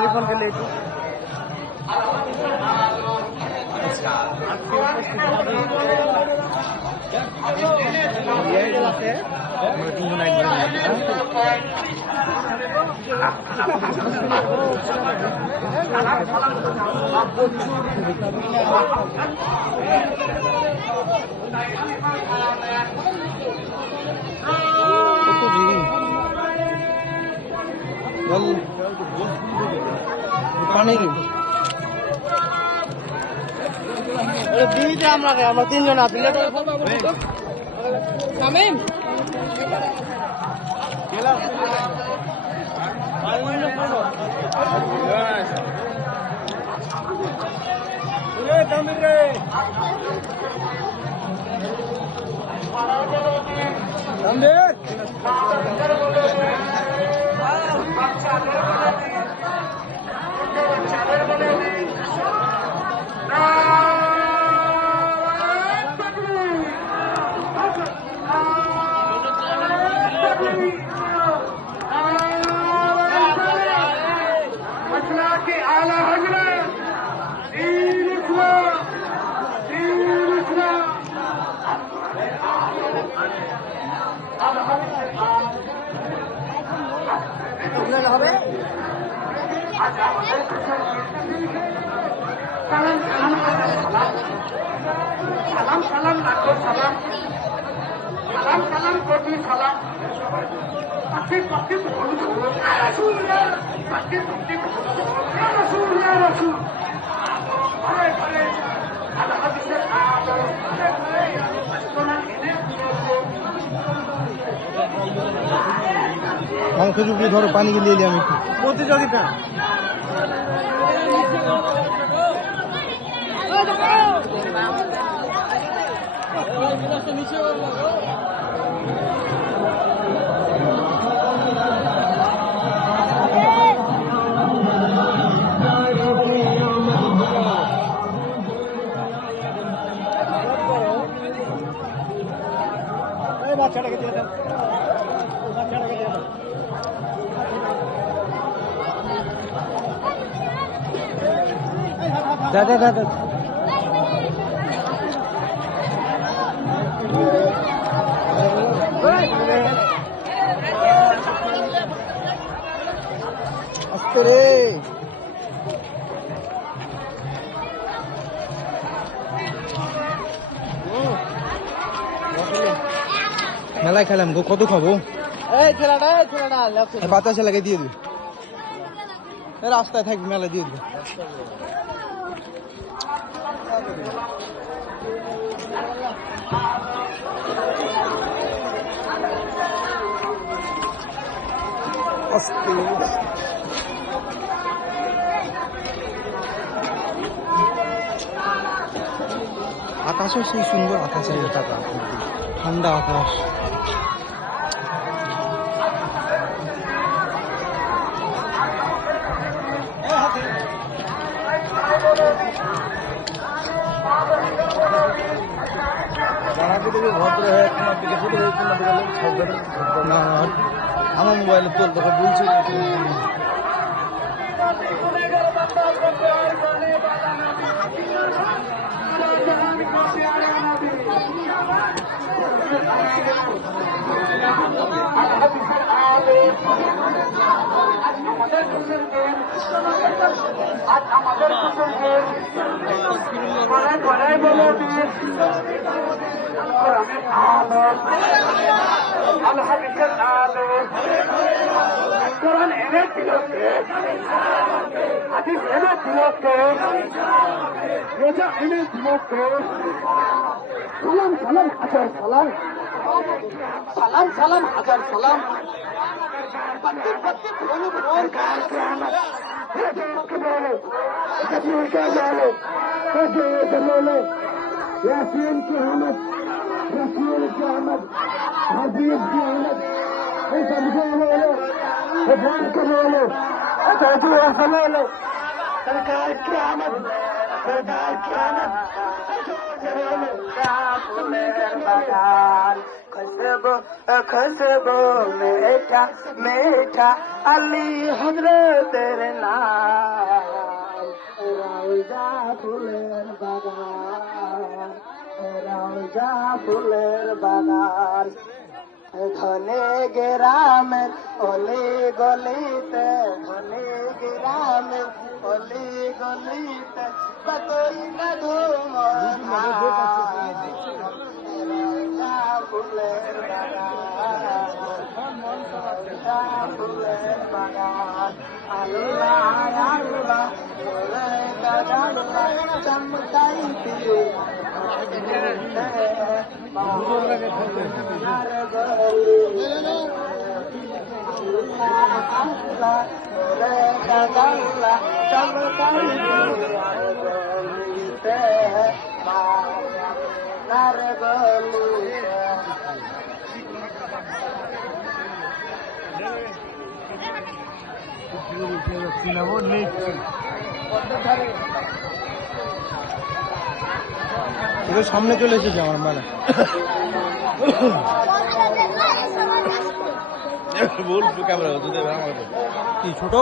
reform के लिए আমরা তিনজন আছি শামিম पंखे चुपड़ी धरो पानी के लिए लिया प्रतियोगिता दादा दादा মেলায় খেলাম গো কত খাবো বাতাসে লাগিয়ে দিয়ে দিবি রাস্তায় থাকবি মেলায় দিয়ে দিবি আকাশও সেই সুন্দর আকাশে ঠান্ডা আকাশ ভদ্র হয়ে আমার মোবাইলে তোর তোকে বলছি সালাম হাজার সালাম यासीन की हमद अहमद हबीब की अहमद ये सबसे लो भगवान के लो लो सरकार की आमद सरकार की आमद खुशबू खुशबू मीठा मीठा अली हजरत तेरे नाम रौजा फुलेर बागान रौजा फुलेर बागान धने ग्रामेर অলি গলিতে ধনে গ্রামের অলি গলিতে কতই না ধুম ফুলের বাগান ফুলের বাগান আল্লাহ আল্লাহ চমকাই দিয়ে সামনে চলে এসেছে আমার মেলা বলবো ক্যামেরা কি ছোট